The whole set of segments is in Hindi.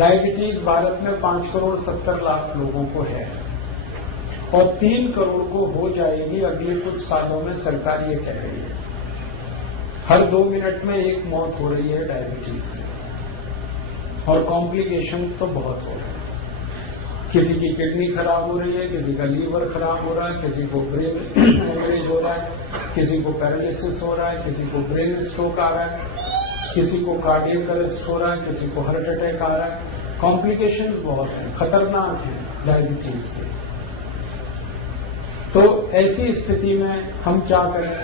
डायबिटीज भारत में 5,70,00,000 लोगों को है और 3 करोड़ को हो जाएगी अगले कुछ सालों में, सरकार ये कह रही है। हर 2 मिनट में एक मौत हो रही है डायबिटीज से, और कॉम्प्लिकेशन तो बहुत हो रहे हैं। किसी की किडनी खराब हो रही है, किसी का लीवर खराब हो रहा है, किसी को ब्रेन हेमरेज हो रहा है, किसी को पैरालिसिस हो रहा है, किसी को ब्रेन स्ट्रोक आ रहा है, किसी को कार्डियक अरेस्ट हो रहा है, किसी को हार्ट अटैक आ रहा है। कॉम्प्लिकेशंस बहुत हैं, खतरनाक हैं डायबिटीज के। तो ऐसी स्थिति में हम क्या करें?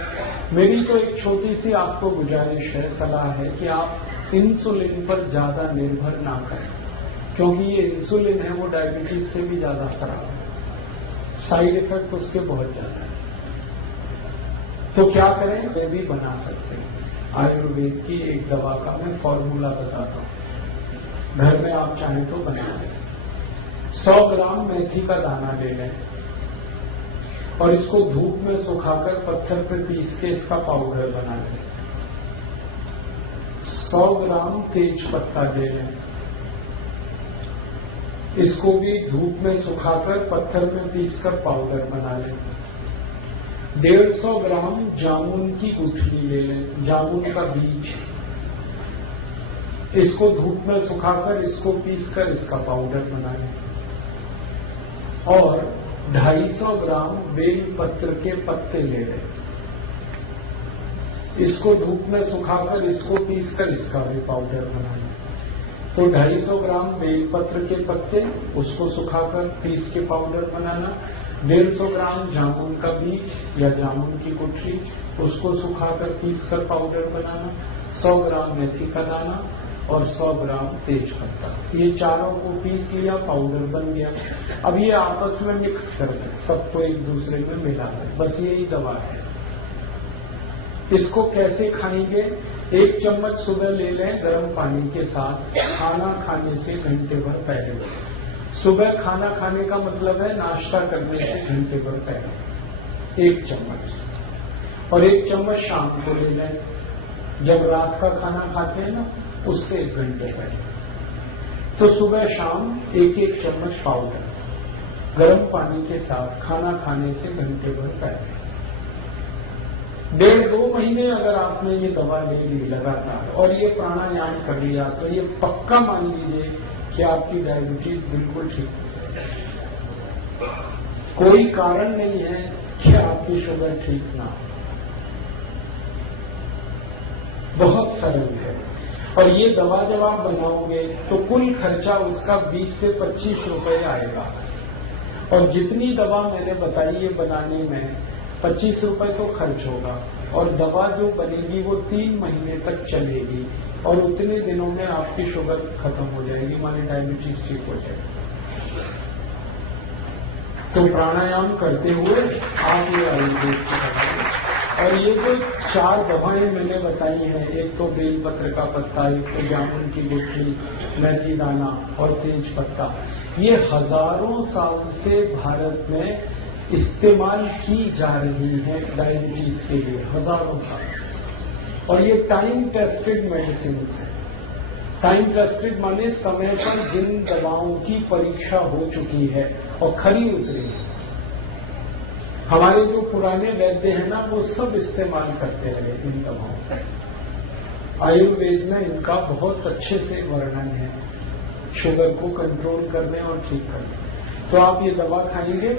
मेरी तो एक छोटी सी आपको गुजारिश है, सलाह है कि आप इंसुलिन पर ज्यादा निर्भर ना करें, क्योंकि ये इंसुलिन है वो डायबिटीज से भी ज्यादा खराब है, साइड इफेक्ट उसके बहुत ज्यादा है। तो क्या करें? वे भी बना सकते हैं। आयुर्वेद की एक दवा का मैं फॉर्मूला बताता हूं, घर में आप चाहें तो बना लें। 100 ग्राम मेथी का दाना ले लें और इसको धूप में सुखाकर पत्थर पर पीस के इसका पाउडर बना लें। 100 ग्राम तेज पत्ता ले लें, इसको भी धूप में सुखाकर पत्थर में पीसकर पाउडर बना लें। 150 ग्राम जामुन की गुठली ले लें, जामुन का बीज, इसको धूप में सुखाकर इसको पीसकर इसका पाउडर बना लें। और 250 ग्राम बेल पत्र के पत्ते ले लें, इसको धूप में सुखाकर इसको पीसकर इसका भी पाउडर बना लें। तो 250 ग्राम बेल पत्र के पत्ते, उसको सुखाकर पीस के पाउडर बनाना। 150 ग्राम जामुन का बीज या जामुन की गुठली, उसको सुखाकर पीसकर पाउडर बनाना। 100 ग्राम मेथी का दाना और 100 ग्राम तेज पत्ता, ये चारों को पीस लिया, पाउडर बन गया। अब ये आपस में मिक्स कर दें, सबको एक दूसरे में मिला दें, बस यही दवा है। इसको कैसे खाएंगे? 1 चम्मच सुबह ले लें गर्म पानी के साथ, खाना खाने से घंटे भर पहले। सुबह खाना खाने का मतलब है नाश्ता करने से घंटे भर पहले 1 चम्मच, और 1 चम्मच शाम को ले लें, जब रात का खाना खाते हैं ना उससे 1 घंटे पहले। तो सुबह शाम 1-1 चम्मच पाउडर गर्म पानी के साथ खाना खाने से घंटे भर पहले। 1.5-2 महीने अगर आपने ये दवा ले ली लगातार और ये प्राणायाम कर लिया, तो ये पक्का मान लीजिए कि आपकी डायबिटीज बिल्कुल ठीक हो जाएगी। कोई कारण नहीं है कि आपकी शुगर ठीक ना हो, बहुत सरल है। और ये दवा जब आप बनाओगे तो कुल खर्चा उसका 20 से 25 रुपए आएगा, और जितनी दवा मैंने बताई ये बनाने में 25 रुपए तो खर्च होगा, और दवा जो बनेगी वो 3 महीने तक चलेगी, और उतने दिनों में आपकी शुगर खत्म हो जाएगी, माने डायबिटीज ठीक हो जाएगी। तो प्राणायाम करते हुए आप ये आयुर्वेद की दवाएं, और ये जो 4 दवाएं मैंने बताई हैं, एक तो बेलपत्र का पत्ता, एक तो जामुन की गुठली, मेथी दाना और तेज पत्ता, ये हजारों साल से भारत में इस्तेमाल की जा रही है डायबिटीज के लिए, हजारों साल। और ये टाइम टेस्टेड मेडिसिन है। टाइम टेस्टेड माने समय पर जिन दवाओं की परीक्षा हो चुकी है और खरी उतरी है। हमारे जो पुराने वैद्य हैं ना, वो सब इस्तेमाल करते रहे इन दवाओं का। आयुर्वेद में इनका बहुत अच्छे से वर्णन है, शुगर को कंट्रोल करने और ठीक करने। तो आप ये दवा खाएंगे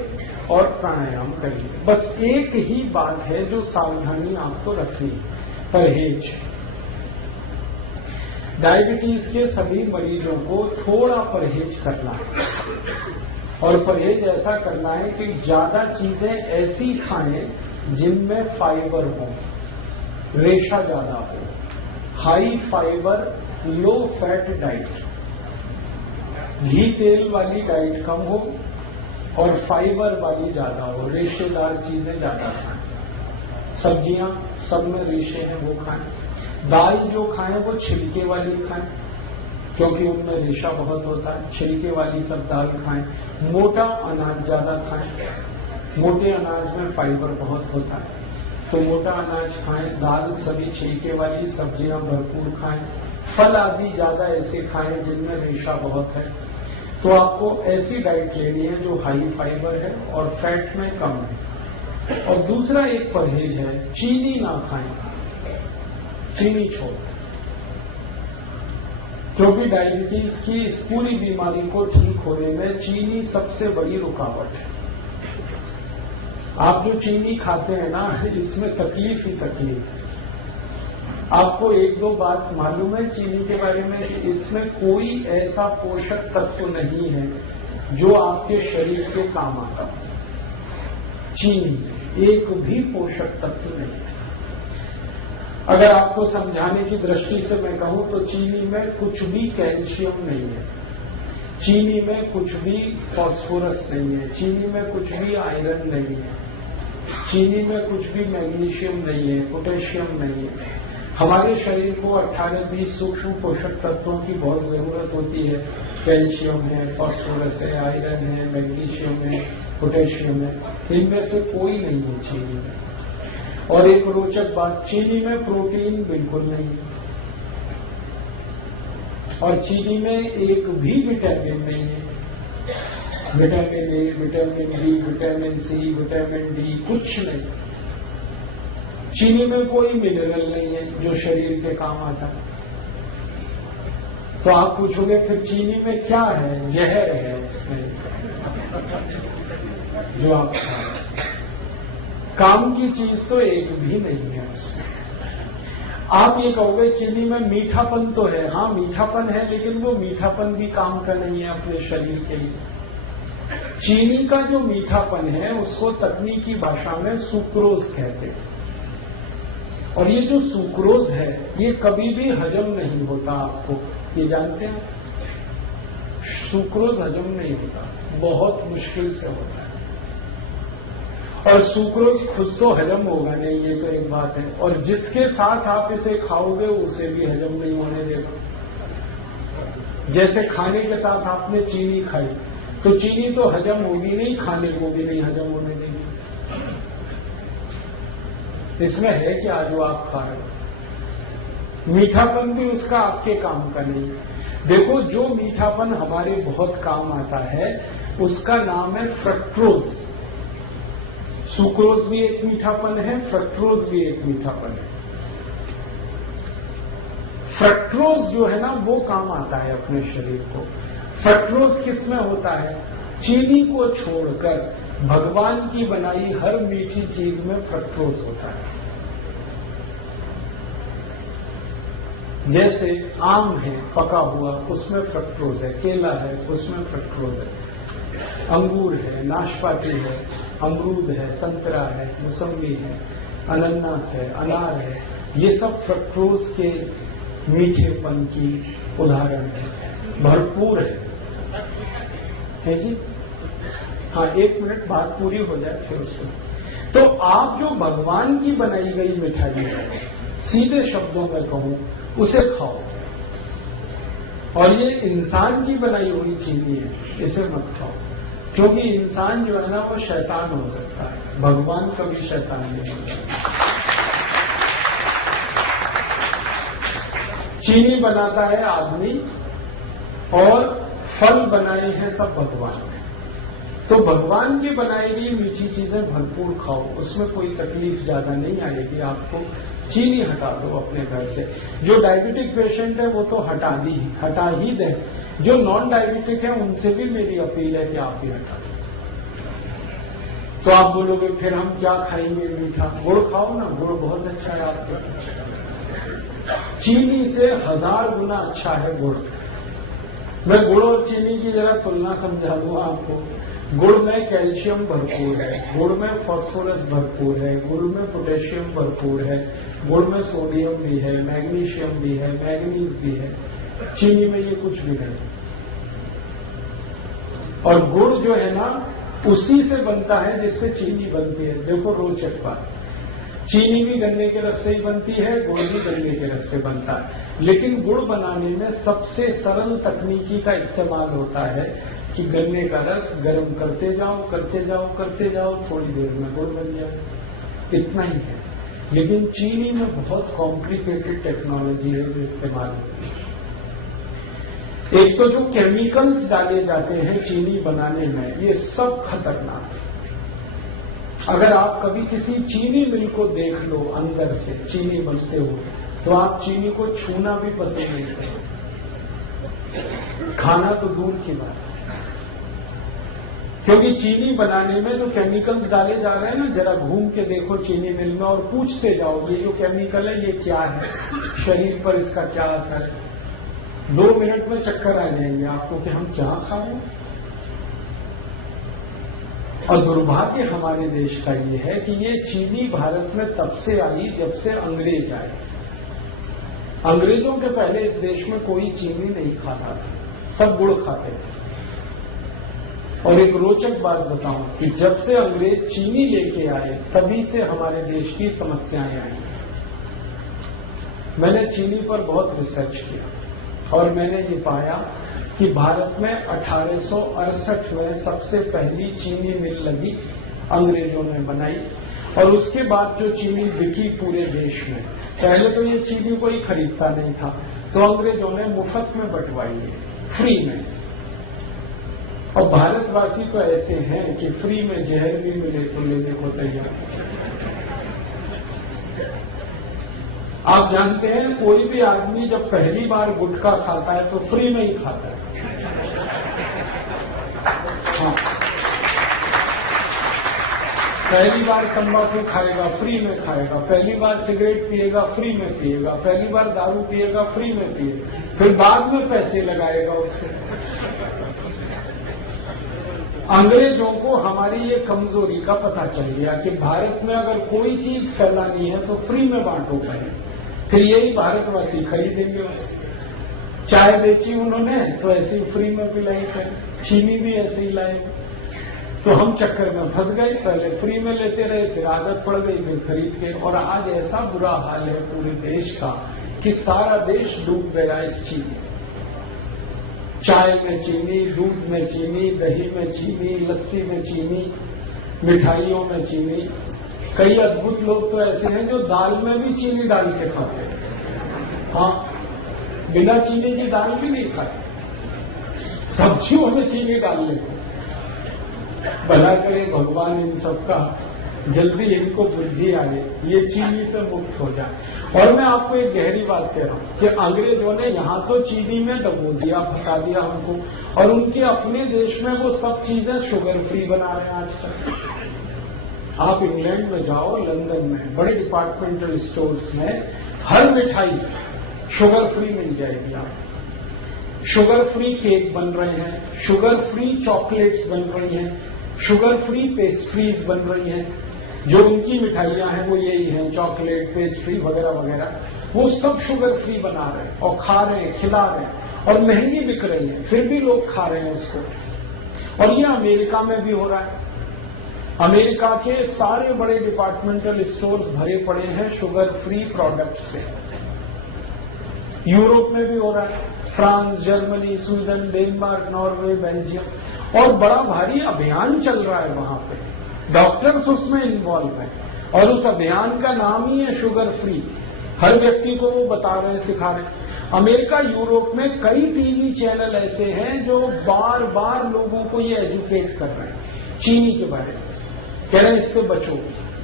और प्राणायाम करेंगे। बस एक ही बात है जो सावधानी आपको रखनी है, परहेज। डायबिटीज के सभी मरीजों को थोड़ा परहेज करना है, और परहेज ऐसा करना है कि ज्यादा चीजें ऐसी खाएं जिनमें फाइबर हो, रेशा ज्यादा हो, high fibre low fat diet, घी तेल वाली डाइट कम हो और फाइबर वाली ज्यादा हो, रेशेदार चीजें ज्यादा खाएं। सब्जियां सब में रेशे हैं वो खाएं। दाल जो खाएं वो छिलके वाली खाएं, क्योंकि उनमें रेशा बहुत होता है। छिलके वाली सब दाल खाएं। मोटा अनाज ज्यादा खाएं, मोटे अनाज में फाइबर बहुत होता है, तो मोटा अनाज खाएं। दाल सभी छिलके वाली, सब्जियां भरपूर खाएं, फल आदि ज्यादा ऐसे खाएं जिनमें रेशा बहुत है। तो आपको ऐसी डाइट लेनी है जो हाई फाइबर है और फैट में कम है। और दूसरा एक परहेज है, चीनी ना खाएं, चीनी छोड़, क्योंकि डायबिटीज की इस पूरी बीमारी को ठीक होने में चीनी सबसे बड़ी रुकावट है। आप जो चीनी खाते हैं ना, इसमें तकलीफ ही तकलीफ है। आपको एक दो बात मालूम है चीनी के बारे में कि इसमें कोई ऐसा पोषक तत्व नहीं है जो आपके शरीर के काम आता। चीनी एक भी पोषक तत्व नहीं है। अगर आपको समझाने की दृष्टि से मैं कहूं तो चीनी में कुछ भी कैल्शियम नहीं है, चीनी में कुछ भी फास्फोरस नहीं है, चीनी में कुछ भी आयरन नहीं है, चीनी में कुछ भी मैग्नीशियम नहीं है, पोटेशियम नहीं है। हमारे शरीर को 18-20 सूक्ष्म पोषक तत्वों की बहुत जरूरत होती है। कैल्शियम है, फास्फोरस है, आयरन है, मैग्नीशियम है, पोटेशियम है। इनमें से कोई नहीं है चीनी में। और एक रोचक बात, चीनी में प्रोटीन बिल्कुल नहीं है और चीनी में एक भी विटामिन नहीं है। Vitamin A, vitamin B, vitamin C, vitamin D कुछ नहीं। चीनी में कोई मिनरल नहीं है जो शरीर के काम आता है। तो आप पूछोगे फिर चीनी में क्या है? जहर है उसमें जो आप खाएं। काम की चीज तो एक भी नहीं है उसमें। आप ये कहोगे चीनी में मीठापन तो है, हाँ मीठापन है, लेकिन वो मीठापन भी काम का नहीं है अपने शरीर के लिए। चीनी का जो मीठापन है उसको तकनीकी भाषा में सुक्रोज कहते हैं। और ये जो सुक्रोज है ये कभी भी हजम नहीं होता। आपको ये जानते हैं, सुक्रोज हजम नहीं होता, बहुत मुश्किल से होता है। और सुक्रोज खुद तो हजम होगा नहीं, ये तो एक बात है। और जिसके साथ आप इसे खाओगे उसे भी हजम नहीं होने देगा। जैसे खाने के साथ आपने चीनी खाई तो चीनी तो हजम होगी नहीं, खाने को भी नहीं हजम होने देगी। इसमें है क्या जो आप खा रहे हो? मीठापन भी उसका आपके काम का नहीं। देखो, जो मीठापन हमारे बहुत काम आता है उसका नाम है फ्रक्टोज। सुक्रोज भी एक मीठापन है, फ्रक्टोज भी एक मीठापन है। फ्रक्टोज जो है ना वो काम आता है अपने शरीर को। फ्रक्टोज किसमें होता है? चीनी को छोड़कर भगवान की बनाई हर मीठी चीज में फ्रक्टोज होता है। जैसे आम है पका हुआ, उसमें फ्रक्टोज है। केला है, उसमें फ्रक्टोज है। अंगूर है, नाशपाती है, अमरूद है, संतरा है, मौसम्बी है, अनानास है, अनार है। ये सब फ्रक्टोज के मीठेपन की उदाहरण है, भरपूर है जी। हाँ, 1 मिनट बात पूरी हो जाए फिर उससे। तो आप जो भगवान की बनाई गई मिठाई है, सीधे शब्दों में कहूं, उसे खाओ। और ये इंसान की बनाई हुई चीनी है, इसे मत खाओ। क्योंकि इंसान जो है ना वो शैतान हो सकता है, भगवान कभी शैतान नहीं हो सकता। चीनी बनाता है आदमी और फल बनाए हैं सब भगवान ने। तो भगवान की बनाई गई मीठी चीजें भरपूर खाओ, उसमें कोई तकलीफ ज्यादा नहीं आएगी आपको। चीनी हटा दो अपने घर से। जो डायबिटिक पेशेंट है वो तो हटा ही दे। जो नॉन डायबिटिक है उनसे भी मेरी अपील है कि आप भी हटा दो। तो आप बोलोगे फिर हम क्या खाएंगे मीठा? गुड़ खाओ ना, गुड़ बहुत अच्छा है आपका। चीनी से 1000 गुना अच्छा है गुड़। मैं गुड़ और चीनी की जरा तुलना समझा दूं आपको। गुड़ में कैल्शियम भरपूर है, गुड़ में फास्फोरस भरपूर है, गुड़ में पोटेशियम भरपूर है, गुड़ में सोडियम भी है, मैग्नीशियम भी है, मैग्नीज भी है। चीनी में ये कुछ भी नहीं। और गुड़ जो है ना उसी से बनता है जिससे चीनी बनती है। देखो रोचक बात, चीनी भी गन्ने के रस से ही बनती है, गुड़ भी गन्ने के रस से बनता है। लेकिन गुड़ बनाने में सबसे सरल तकनीकी का इस्तेमाल होता है कि गन्ने का रस गर्म करते जाओ, थोड़ी देर में गुड़ बन जाए। इतना ही है। लेकिन चीनी में बहुत कॉम्प्लिकेटेड टेक्नोलॉजी है जो इस्तेमाल होती है। एक तो जो केमिकल्स डाले जाते हैं चीनी बनाने में, ये सब खतरनाक है। अगर आप कभी किसी चीनी मिल को देख लो अंदर से चीनी बनते हुए, तो आप चीनी को छूना भी पसंद नहीं करेंगे, खाना तो दूर की बात है। क्योंकि चीनी बनाने में जो केमिकल्स डाले जा रहे हैं ना, जरा घूम के देखो चीनी मिल में और पूछते जाओ ये जो केमिकल है ये क्या है, शरीर पर इसका क्या असर है। 2 मिनट में चक्कर आ जाएंगे आपको कि हम क्या खा रहे हैं। और दुर्भाग्य हमारे देश का ये है कि ये चीनी भारत में तब से आई जब से अंग्रेज आए। अंग्रेजों के पहले इस देश में कोई चीनी नहीं खाता था, सब गुड़ खाते थे। और एक रोचक बात बताऊं कि जब से अंग्रेज चीनी लेके आए तभी से हमारे देश की समस्याएं आई। मैंने चीनी पर बहुत रिसर्च किया और मैंने ये पाया कि भारत में 1868 में सबसे पहली चीनी मिल लगी, अंग्रेजों ने बनाई। और उसके बाद जो चीनी बिकी पूरे देश में, पहले तो ये चीनी कोई खरीदता नहीं था, तो अंग्रेजों ने मुफ्त में बंटवाई है, फ्री में। और भारतवासी तो ऐसे हैं कि फ्री में जहर भी मिले तो लेने को तैयार। आप जानते हैं कोई भी आदमी जब पहली बार गुटखा खाता है तो फ्री में ही खाता है। हाँ, पहली बार तंबाकू खाएगा फ्री में खाएगा, पहली बार सिगरेट पिएगा फ्री में पिएगा, पहली बार दारू पिएगा फ्री में पिएगा, फिर बाद में पैसे लगाएगा उससे। अंग्रेजों को हमारी ये कमजोरी का पता चल गया कि भारत में अगर कोई चीज फैलानी है तो फ्री में बांटो पहले, फिर यही भारतवासी खरीदेंगे उससे। चाय बेची उन्होंने तो ऐसे ही फ्री में पिलाई, चीनी भी ऐसे ही लाए। तो हम चक्कर में फंस गए, पहले फ्री में लेते रहे, फिर आदत पड़ गई, फिर खरीद के। और आज ऐसा बुरा हाल है पूरे देश का कि सारा देश डूब गया इस चीनी। चाय में चीनी, दूध में चीनी, दही में चीनी, लस्सी में चीनी, मिठाइयों में चीनी। कई अद्भुत लोग तो ऐसे हैं जो दाल में भी चीनी डाल के खाते हैं। हाँ, बिना चीनी की दाल भी नहीं खाते, सब्जियों में चीनी डाल लेते। भला करे भगवान इन सबका जल्दी इनको बुद्धि आए, ये चीनी से मुक्त हो जाए। और मैं आपको एक गहरी बात कह रहा हूं कि अंग्रेजों ने यहां तो चीनी में डबो दिया, फंसा दिया हमको, और उनके अपने देश में वो सब चीजें शुगर फ्री बना रहे हैं आज तक। आप इंग्लैंड में जाओ, लंदन में बड़े डिपार्टमेंटल स्टोर्स में हर मिठाई शुगर फ्री मिल जाएगी। आप शुगर फ्री केक बन रहे हैं, शुगर फ्री चॉकलेट्स बन रही हैं, शुगर फ्री पेस्ट्रीज बन रही हैं। जो उनकी मिठाइयां हैं वो यही हैं, चॉकलेट, पेस्ट्री वगैरह वगैरह, वो सब शुगर फ्री बना रहे हैं और खा रहे हैं, खिला रहे हैं, और महंगी बिक रही है, फिर भी लोग खा रहे हैं उसको। और ये अमेरिका में भी हो रहा है। अमेरिका के सारे बड़े डिपार्टमेंटल स्टोर्स भरे पड़े हैं शुगर फ्री प्रोडक्ट से। यूरोप में भी हो रहा है, France, Germany, Sweden, Denmark, Norway, Belgium, और बड़ा भारी अभियान चल रहा है वहां पे। डॉक्टर्स उसमें इन्वॉल्व हैं और उस अभियान का नाम ही है शुगर फ्री। हर व्यक्ति को वो बता रहे हैं, सिखा रहे हैं। अमेरिका, यूरोप में कई टीवी चैनल ऐसे हैं जो बार बार लोगों को ये एजुकेट कर रहे हैं चीनी के बारे में, कह रहे हैं इससे बचो,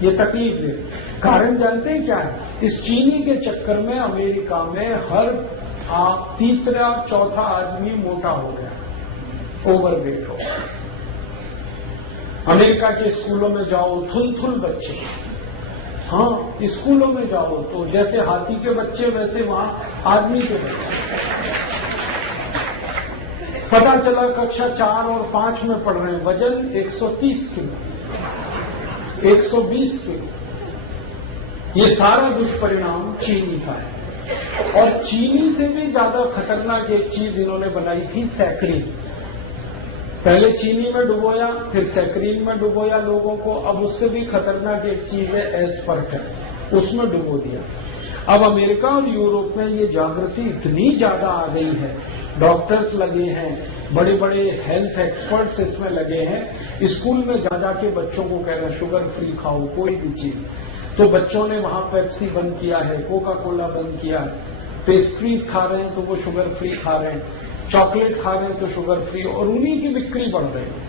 ये तकलीफ दे। कारण जानते हैं क्या है? इस चीनी के चक्कर में अमेरिका में हर तीसरा चौथा आदमी मोटा हो गया, ओवरवेट हो गया। अमेरिका के स्कूलों में जाओ, थुल बच्चे। हाँ, स्कूलों में जाओ तो जैसे हाथी के बच्चे वैसे वहां आदमी के बच्चे। पता चला कक्षा 4 और 5 में पढ़ रहे हैं, वजन 130 किलो, 120 किलो। ये सारा दुष्परिणाम चीनी का है। और चीनी से भी ज्यादा खतरनाक एक चीज इन्होंने बनाई थी, सैकरीन। पहले चीनी में डुबोया, फिर सैकरीन में डुबोया लोगों को। अब उससे भी खतरनाक एक चीज है एस्पर्टन, उसमें डुबो दिया। अब अमेरिका और यूरोप में ये जागृति इतनी ज्यादा आ गई है, डॉक्टर्स लगे हैं, बड़े बड़े हेल्थ एक्सपर्ट्स इसमें लगे हैं। स्कूल में जा जाके बच्चों को कह रहे हैं शुगर फ्री खाओ कोई भी चीज। तो बच्चों ने वहां पेप्सी बंद किया है, कोका कोला बंद किया है, पेस्ट्रीज खा रहे हैं तो वो शुगर फ्री खा रहे हैं। चॉकलेट खा रहे हैं तो शुगर फ्री, और उन्हीं की बिक्री बढ़ रही है।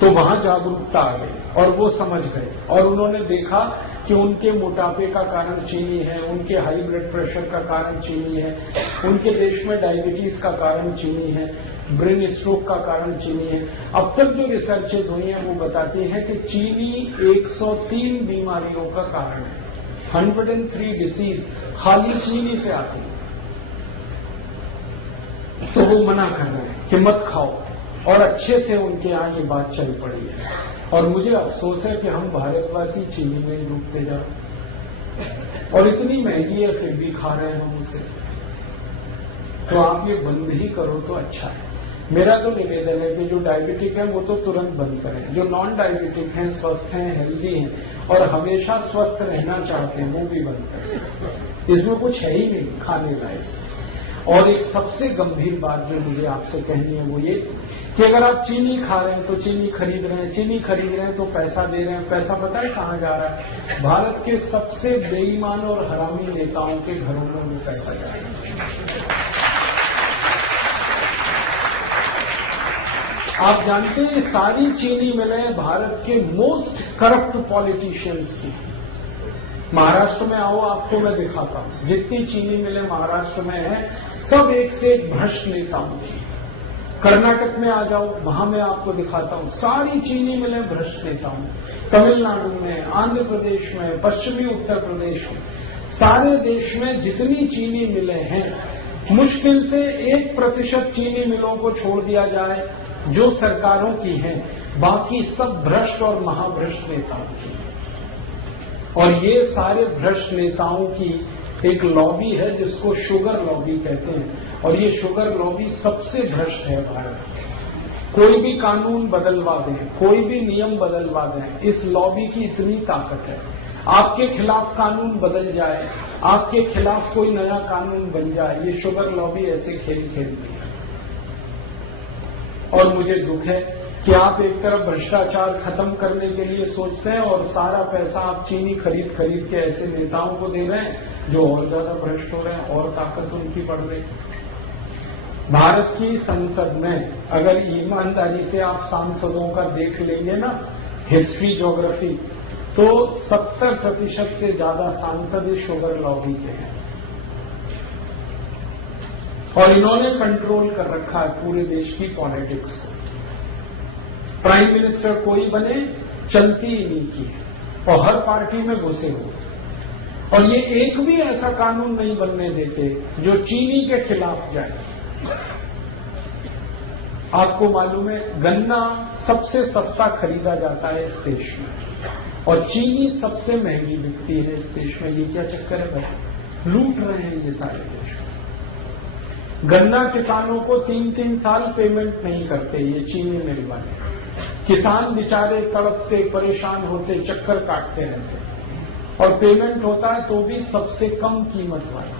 तो वहां जागरूकता आ गई और वो समझ गए, और उन्होंने देखा कि उनके मोटापे का कारण चीनी है, उनके हाई ब्लड प्रेशर का कारण चीनी है, उनके देश में डायबिटीज का कारण चीनी है, ब्रेन स्ट्रोक का कारण चीनी है। अब तक जो रिसर्चेज हुई हैं वो बताती हैं कि चीनी 103 बीमारियों का कारण है। 103 डिसीज खाली चीनी से आती है। तो वो मना कर रहे हैं कि मत खाओ, और अच्छे से उनके यहां ये बात चल पड़ी है। और मुझे अफसोस है कि हम भारतवासी चीनी में डूबते जा रहे हैं, और इतनी महंगी है फिर भी खा रहे हैं हम उसे। तो आप ये बंद ही करो तो अच्छा है। मेरा तो निवेदन है कि जो डायबिटिक है वो तो तुरंत बंद करें, जो नॉन डायबिटिक हैं, स्वस्थ हैं, हेल्दी हैं और हमेशा स्वस्थ रहना चाहते हैं वो भी बंद करें। इसमें कुछ है ही नहीं खाने लायक। और एक सबसे गंभीर बात जो मुझे आपसे कहनी है वो ये कि अगर आप चीनी खा रहे हैं तो चीनी खरीद रहे हैं, चीनी खरीद रहे हैं तो पैसा दे रहे हैं, पैसा पता है कहां जा रहा है? भारत के सबसे बेईमान और हरामी नेताओं के घरों में वो पैसा जा रहा है। आप जानते हैं सारी चीनी मिलें भारत के मोस्ट करप्ट पॉलिटिशियंस की। महाराष्ट्र में आओ, आपको मैं दिखाता हूं, जितनी चीनी मिलें महाराष्ट्र में है सब एक से एक भ्रष्ट नेताओं की। कर्नाटक में आ जाओ, वहां मैं आपको दिखाता हूं, सारी चीनी मिलें भ्रष्ट नेताओं। तमिलनाडु में, आंध्र प्रदेश में, पश्चिमी उत्तर प्रदेश में, सारे देश में जितनी चीनी मिलें हैं, मुश्किल से 1% चीनी मिलों को छोड़ दिया जाए जो सरकारों की हैं, बाकी सब भ्रष्ट और महाभ्रष्ट नेताओं की। और ये सारे भ्रष्ट नेताओं की एक लॉबी है जिसको शुगर लॉबी कहते हैं, और ये शुगर लॉबी सबसे भ्रष्ट है भारत। कोई भी कानून बदलवा दें, कोई भी नियम बदलवा दें, इस लॉबी की इतनी ताकत है। आपके खिलाफ कानून बदल जाए, आपके खिलाफ कोई नया कानून बन जाए, ये शुगर लॉबी ऐसे खेल खेलती है। और मुझे दुख है कि आप एक तरफ भ्रष्टाचार खत्म करने के लिए सोचते हैं और सारा पैसा आप चीनी खरीद खरीद के ऐसे नेताओं को दे रहे हैं जो और ज्यादा भ्रष्ट हो रहे हैं और ताकत उनकी बढ़ रही। भारत की संसद में अगर ईमानदारी से आप सांसदों का देख लेंगे ना हिस्ट्री ज्योग्राफी, तो 70% से ज्यादा सांसद इस शुगर लॉबी के हैं, और इन्होंने कंट्रोल कर रखा है पूरे देश की पॉलिटिक्स। प्राइम मिनिस्टर कोई बने चलती ही नहीं की, और हर पार्टी में घुसे हो, और ये एक भी ऐसा कानून नहीं बनने देते जो चीनी के खिलाफ जाए। आपको मालूम है गन्ना सबसे सस्ता खरीदा जाता है इस देश में, और चीनी सबसे महंगी बिकती है इस देश में। ये क्या चक्कर है भाई? लूट रहे हैं ये सारे देश। गन्ना किसानों को 3-3 साल पेमेंट नहीं करते ये चीनी मिल वाले। किसान बेचारे तड़पते, परेशान होते, चक्कर काटते रहते, और पेमेंट होता है तो भी सबसे कम कीमत वाला,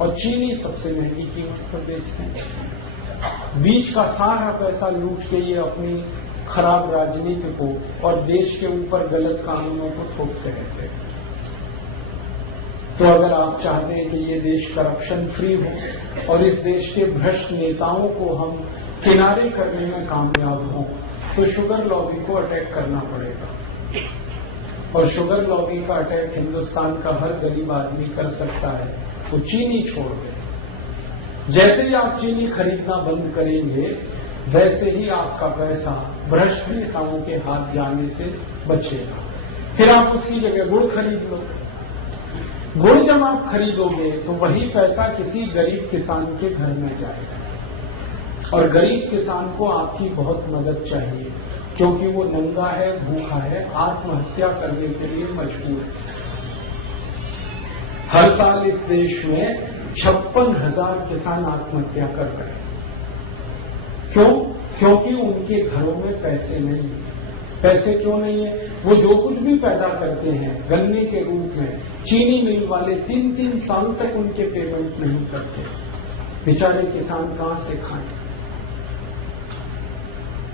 और चीनी सबसे महंगी कीमत पर बेचते हैं। बीच का सारा पैसा लूट के ये अपनी खराब राजनीति को और देश के ऊपर गलत कानूनों को थोपते रहते हैं। तो अगर आप चाहते हैं कि ये देश करप्शन फ्री हो और इस देश के भ्रष्ट नेताओं को हम किनारे करने में कामयाब हों, तो शुगर लॉबी को अटैक करना पड़ेगा। और शुगर लॉबी का अटैक हिंदुस्तान का हर गरीब आदमी कर सकता है। तो चीनी छोड़ दें। जैसे ही आप चीनी खरीदना बंद करेंगे, वैसे ही आपका पैसा भ्रष्ट नेताओं के हाथ जाने से बचेगा। फिर आप उसकी जगह गुड़ खरीद लो। गुड़ जब आप खरीदोगे तो वही पैसा किसी गरीब किसान के घर में जाएगा, और गरीब किसान को आपकी बहुत मदद चाहिए, क्योंकि वो नंगा है, भूखा है, आत्महत्या करने के लिए मजबूर है। हर साल इस देश में 56,000 किसान आत्महत्या कर रहे हैं। क्यों? क्योंकि उनके घरों में पैसे नहीं है। पैसे क्यों नहीं है? वो जो कुछ भी पैदा करते हैं गन्ने के रूप में, चीनी मिल वाले 3-3 साल तक उनके पेमेंट नहीं करते। बेचारे किसान कहां से खाएं?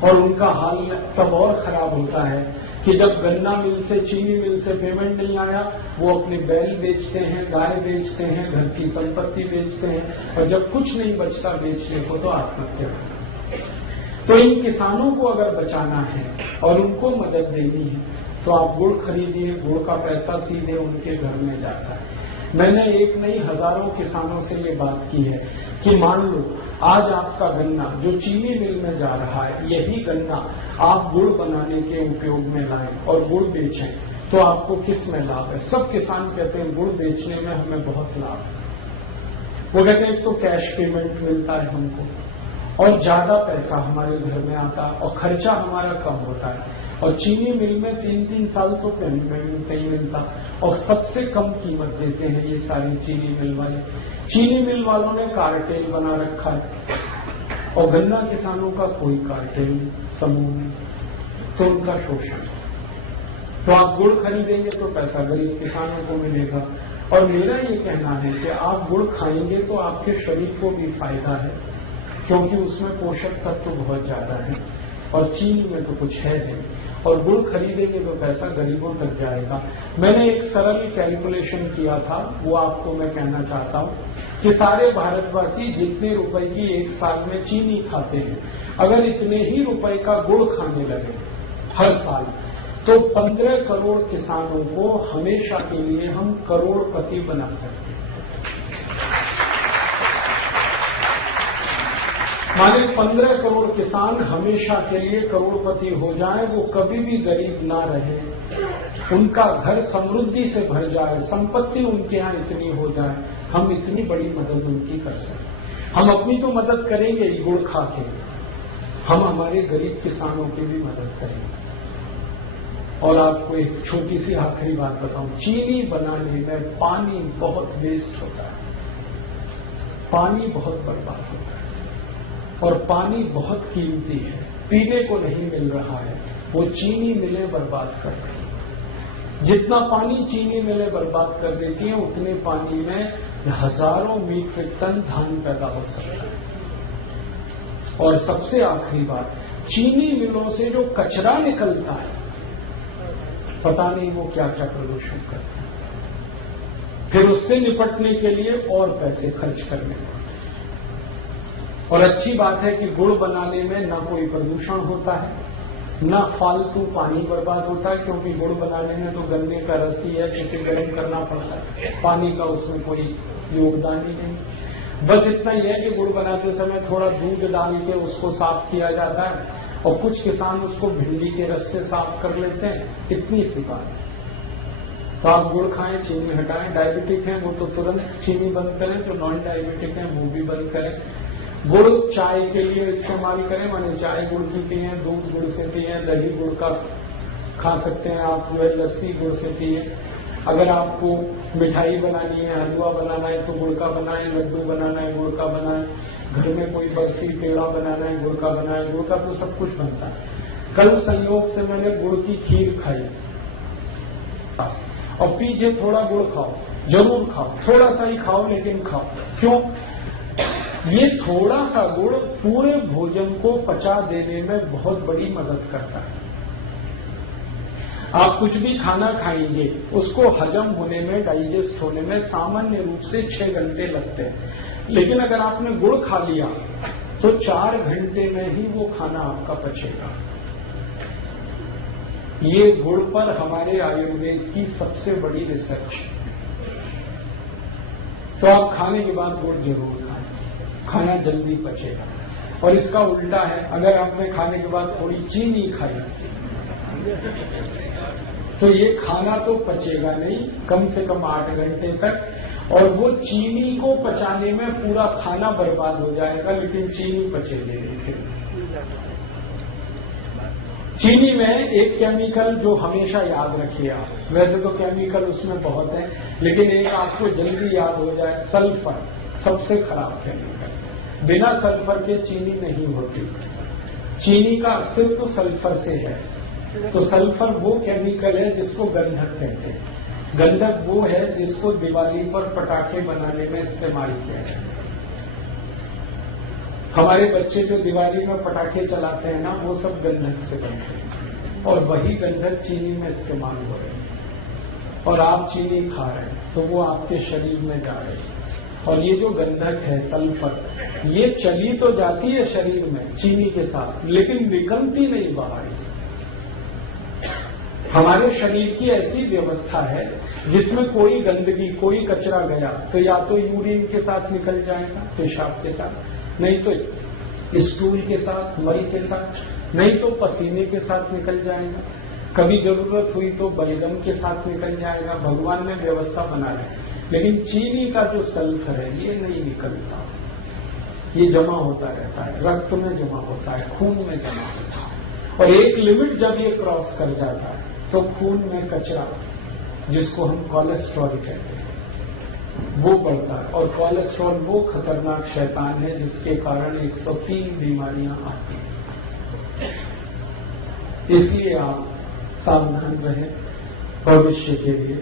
और उनका हाल तब और खराब होता है कि जब गन्ना मिल से, चीनी मिल से पेमेंट नहीं आया, वो अपने बैल बेचते हैं, गाय बेचते हैं, घर की संपत्ति बेचते हैं, और जब कुछ नहीं बचता बेचने को तो आत्महत्या करते हैं। तो इन किसानों को अगर बचाना है और उनको मदद देनी है तो आप गुड़ खरीदिए, गुड़ का पैसा सीधे उनके घर में जाता है। मैंने एक नहीं हजारों किसानों से ये बात की है कि मान लो आज आपका गन्ना जो चीनी मिल में जा रहा है, यही गन्ना आप गुड़ बनाने के उपयोग में लाएं और गुड़ बेचें, तो आपको किस में लाभ है? सब किसान कहते हैं गुड़ बेचने में हमें बहुत लाभ है। वो कहते हैं एक तो कैश पेमेंट मिलता है हमको और ज्यादा पैसा हमारे घर में आता है और खर्चा हमारा कम होता है, और चीनी मिल में 3-3 साल तो पेमेंट नहीं मिलता और सबसे कम कीमत देते हैं ये सारी चीनी मिल वाले। चीनी मिल वालों ने कार्टेल बना रखा है और गन्ना किसानों का कोई कार्टेल समूह नहीं, तो उनका शोषण। तो आप गुड़ खरीदेंगे तो पैसा गरीब किसानों को मिलेगा। और मेरा ये कहना है कि आप गुड़ खाएंगे तो आपके शरीर को भी फायदा है, क्योंकि उसमें पोषक तत्व तो बहुत ज्यादा है और चीनी में तो कुछ है नहीं, और गुड़ खरीदेंगे तो पैसा गरीबों तक जाएगा। मैंने एक सरल कैलकुलेशन किया था, वो आपको मैं कहना चाहता हूं कि सारे भारतवासी जितने रुपए की एक साल में चीनी खाते हैं, अगर इतने ही रुपए का गुड़ खाने लगे हर साल, तो 15 करोड़ किसानों को हमेशा के लिए हम करोड़पति बना सकते हैं। माने 15 करोड़ किसान हमेशा के लिए करोड़पति हो जाए, वो कभी भी गरीब ना रहे, उनका घर समृद्धि से भर जाए, संपत्ति उनके यहाँ इतनी हो जाए, हम इतनी बड़ी मदद उनकी कर सकते। हम अपनी तो मदद करेंगे ही गुड़ खा के, हम हमारे गरीब किसानों की भी मदद करेंगे। और आपको एक छोटी सी आखिरी बात बताऊं, चीनी बनाने में पानी बहुत वेस्ट होता है, पानी बहुत बर्बाद होता है और पानी बहुत कीमती है, पीने को नहीं मिल रहा है, वो चीनी मिलें बर्बाद कर रही है। जितना पानी चीनी मिलें बर्बाद कर देती हैं, उतने पानी में हजारों मीट्रिक टन धान पैदा हो सकता है। और सबसे आखिरी बात, चीनी मिलों से जो कचरा निकलता है, पता नहीं वो क्या क्या प्रदूषण करता है, फिर उससे निपटने के लिए और पैसे खर्च करने पड़ते। और अच्छी बात है कि गुड़ बनाने में ना कोई प्रदूषण होता है, ना फालतू पानी बर्बाद होता है, क्योंकि गुड़ बनाने में तो गन्ने का रस ही है जिसे गर्म करना पड़ता है, पानी का उसमें कोई योगदान ही नहीं। बस इतना ही है कि गुड़ बनाते समय थोड़ा दूध डाल के उसको साफ किया जाता है और कुछ किसान उसको भिंडी के रस से साफ कर लेते हैं, इतनी सी बात। तो आप गुड़ खाएं, चीनी हटाएं। डायबिटिक हैं वो तो तुरंत चीनी बंद करें, जो नॉन डायबिटिक हैं वो भी बंद करें। गुड़ चाय के लिए इस्तेमाल करें, माने चाय गुड़ की पिए, दूध गुड़ से पिए, दही गुड़ का खा सकते हैं आप, जो है लस्सी गुड़ से पिए। अगर आपको मिठाई बनानी है, हलवा बनाना है तो गुड़ का बनाएं, लड्डू बनाना है गुड़ का बनाएं, घर में कोई बर्फी पेड़ा बनाना है गुड़ का बनाएं, गुड़ का तो सब कुछ बनता है। कल संयोग से मैंने गुड़ की खीर खाई और पीछे थोड़ा गुड़ खाओ, जरूर खाओ, थोड़ा सा ही खाओ लेकिन खाओ। क्यों? ये थोड़ा सा गुड़ पूरे भोजन को पचा देने में बहुत बड़ी मदद करता है। आप कुछ भी खाना खाएंगे, उसको हजम होने में, डाइजेस्ट होने में सामान्य रूप से 6 घंटे लगते हैं, लेकिन अगर आपने गुड़ खा लिया तो 4 घंटे में ही वो खाना आपका पचेगा। ये गुड़ पर हमारे आयुर्वेद की सबसे बड़ी रिसर्च। तो आप खाने के बाद गुड़ जरूर खाएं, खाना जल्दी पचेगा। और इसका उल्टा है, अगर आपने खाने के बाद थोड़ी चीनी खाई तो ये खाना तो पचेगा नहीं कम से कम 8 घंटे तक, और वो चीनी को पचाने में पूरा खाना बर्बाद हो जाएगा, लेकिन चीनी पचेगी नहीं। फिर चीनी में एक केमिकल जो हमेशा याद रखिए आप, वैसे तो केमिकल उसमें बहुत है, लेकिन एक आपको जल्दी याद हो जाए, सल्फर सबसे खराब केमिकल। बिना सल्फर के चीनी नहीं होती। चीनी का अस्तित्व तो सल्फर से है। तो सल्फर वो केमिकल है जिसको गंधक कहते हैं। गंधक वो है जिसको दिवाली पर पटाखे बनाने में इस्तेमाल किया जाता है। हमारे बच्चे जो दिवाली में पटाखे चलाते हैं ना, वो सब गंधक से बनते हैं। और वही गंधक चीनी में इस्तेमाल हो रहे हैं और आप चीनी खा रहे हैं तो वो आपके शरीर में जा रही है। और ये जो गंधक है सल्फर, ये चली तो जाती है शरीर में चीनी के साथ, लेकिन निकलती नहीं बाहर। हमारे शरीर की ऐसी व्यवस्था है जिसमें कोई गंदगी, कोई कचरा गया तो या तो यूरिन के साथ निकल जाएगा, पेशाब के साथ, नहीं तो स्टूल के साथ, मल के साथ, नहीं तो पसीने के साथ निकल जाएगा, कभी जरूरत हुई तो बलगम के साथ निकल जाएगा। भगवान ने व्यवस्था बना ली। लेकिन चीनी का जो सल्फर है ये नहीं निकलता, ये जमा होता रहता है, रक्त में जमा होता है, खून में जमा होता है। और एक लिमिट जब ये क्रॉस कर जाता है तो खून में कचरा, जिसको हम कोलेस्ट्रॉल कहते हैं, वो बढ़ता है। और कोलेस्ट्रॉल वो खतरनाक शैतान है जिसके कारण 103 बीमारियां आती हैं। इसलिए आप सावधान रहें भविष्य के लिए।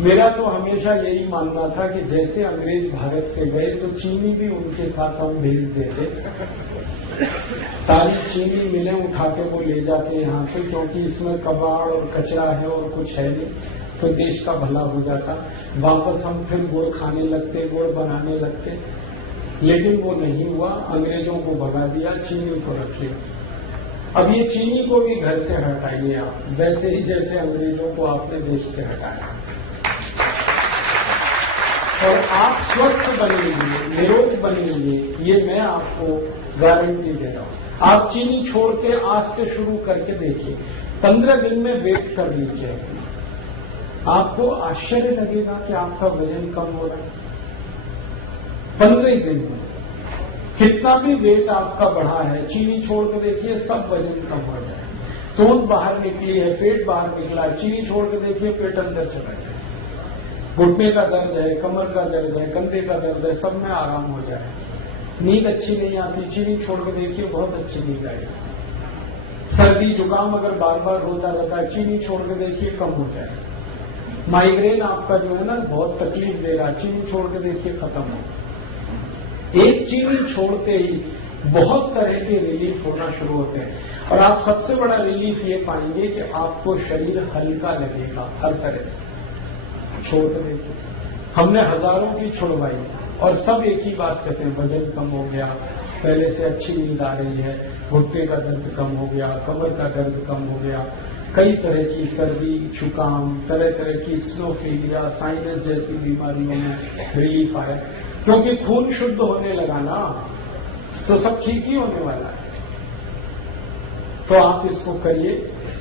मेरा तो हमेशा यही मानना था कि जैसे अंग्रेज भारत से गए तो चीनी भी उनके साथ हम भेज देते, सारी चीनी मिलें उठा के वो ले जाते यहाँ से, क्योंकि इसमें कबाड़ और कचरा है और कुछ है नहीं, तो देश का भला हो जाता। वापस हम फिर गुड़ खाने लगते, गुड़ बनाने लगते, लेकिन वो नहीं हुआ। अंग्रेजों को भगा दिया, चीनी को रख लिया। अब ये चीनी को भी घर से हटाइए आप, वैसे ही जैसे अंग्रेजों को आपने देश से हटाया, और आप स्वस्थ बनेंगे, निरोग बनेंगे, ये मैं आपको गारंटी दे रहा हूं। आप चीनी छोड़ के आज से शुरू करके देखिए, 15 दिन में वेट कर लीजिए, आपको आश्चर्य लगेगा कि आपका वजन कम हो रहा है। 15 दिन में कितना भी वेट आपका बढ़ा है, चीनी छोड़ के देखिए, सब वजन कम हो जाए। तोंद बाहर निकली है, पेट बाहर निकला है, चीनी छोड़ के देखिए, पेट अंदर चला जाए। घुटने का दर्द है, कमर का दर्द है, कंधे का दर्द है, सब में आराम हो जाए। नींद अच्छी नहीं आती, चीनी छोड़ के देखिए, बहुत अच्छी नींद आएगी। सर्दी जुकाम अगर बार बार होता रहता है, चीनी छोड़ के देखिए, कम हो जाए। माइग्रेन आपका जो है ना बहुत तकलीफ दे रहा है, चीनी छोड़ के देखिए, खत्म हो। एक चीनी छोड़ते ही बहुत तरह के रिलीफ होना शुरू होते हैं। और आप सबसे बड़ा रिलीफ ये पाएंगे कि आपको शरीर हल्का लगेगा हर तरह से। छोड़ देते, हमने हजारों की छुड़वाई और सब एक ही बात कहते हैं, वजन कम हो गया, पहले से अच्छी नींद आ रही है, घुटने का दर्द कम हो गया, कमर का दर्द कम हो गया, कई तरह की सर्दी, जुकाम, तरह तरह की स्नोफीलिया, साइनस जैसी बीमारियों में रिलीफ आया, क्योंकि खून शुद्ध होने लगा ना, तो सब ठीक ही होने वाला है। तो आप इसको करिए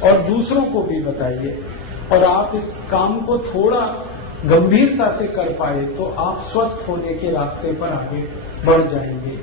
और दूसरों को भी बताइए, और आप इस काम को थोड़ा गंभीरता से कर पाए तो आप स्वस्थ होने के रास्ते पर आगे बढ़ जाएंगे।